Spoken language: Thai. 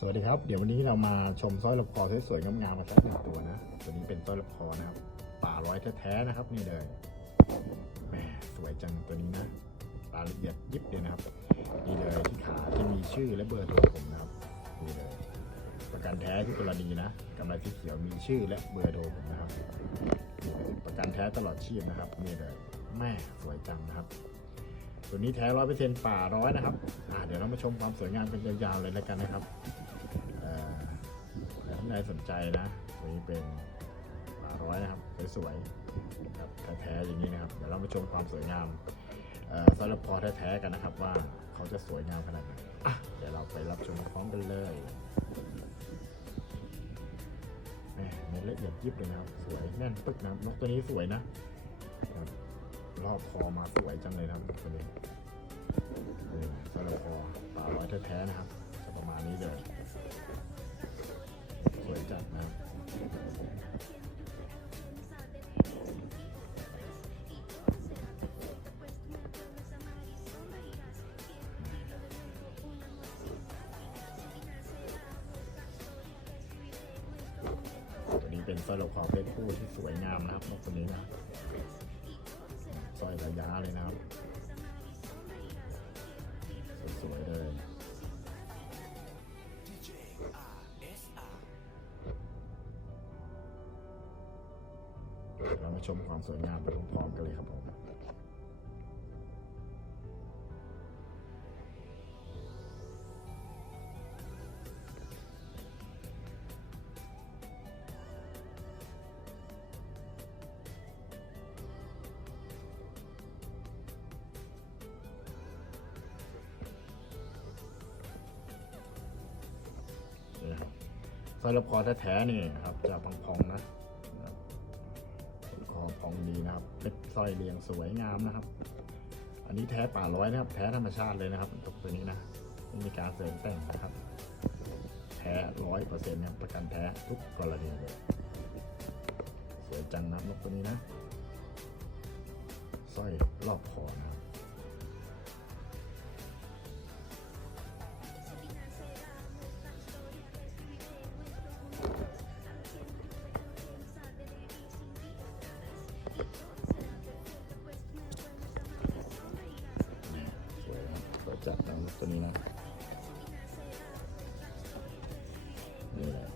สวัสดีครับ เดี๋ยววันนี้เรามาชมสร้อยระคอสวยๆงามๆมาสักหนึ่งตัวนะ ตัวนี้เป็นสร้อยระคอนะครับ ป่าร้อยแท้ๆนะครับ นี่เลยแหมสวยจังตัวนี้นะรายละเอียดยิบเลยนะครับ นี่เลยที่ขาที่มีชื่อและเบอร์โทรผมนะครับ นี่เลย ประกันแท้ที่กรณีนะกำไรสีเขียวมีชื่อและเบอร์โทรผมนะครับประกันแท้ตลอดชีพนะครับ นี่เลย แม่สวยจังนะครับตัวนี้แท้ร้อยเปอร์เซ็นต์ป่าร้อยนะครับ อ่าเดี๋ยวเรามาชมความสวยงามกันยาวๆเลยแล้วกันนะครับ ถ้าท่านใดสนใจนะตัวนี้เป็นป่าร้อยนะครับสวยๆครับแท้ๆอย่างนี้นะครับเดี๋ยวเรามาชมความสวยงามสำหรับพอแท้ๆกันนะครับว่าเขาจะสวยงามขนาดไหนเดี๋ยวเราไปรับชมพร้อมกันเลยแม่เม็ดละเอียดยิบเลยนะครับ สวยแน่นปึ๊กนะนกตัวนี้สวยนะรอบคอมาสวยจังเลยนะครับตัวนี้สำหรับคอป่าร้อยแท้ๆนะครับ จะประมาณนี้เลย สวยจัดนะตัวนี้เป็นสร้อยระคอเพชรคู่ที่สวยงามนะครับนกตัวนี้นะสร้อยระยะเลยนะครับ เรามาชมความสวยงามไปพร้อมๆกันเลยครับผมสำหรับคอแท้ๆนี่ครับจะพองๆนะนะ ของดีนะครับเป็นสร้อยเรียงสวยงามนะครับ อันนี้แท้ป่าร้อยนะครับ แท้ธรรมชาติเลยนะครับตกตัวนี้นะไม่มีการเสริมแต่งนะครับ แท้ร้อยเปอร์เซ็นต์นะประกันแท้ทุกกรณีเลยสวยจังนะครับนกตัวนี้นะสร้อยรอบคอนะครับ ตัวนี้นะนี่แหละ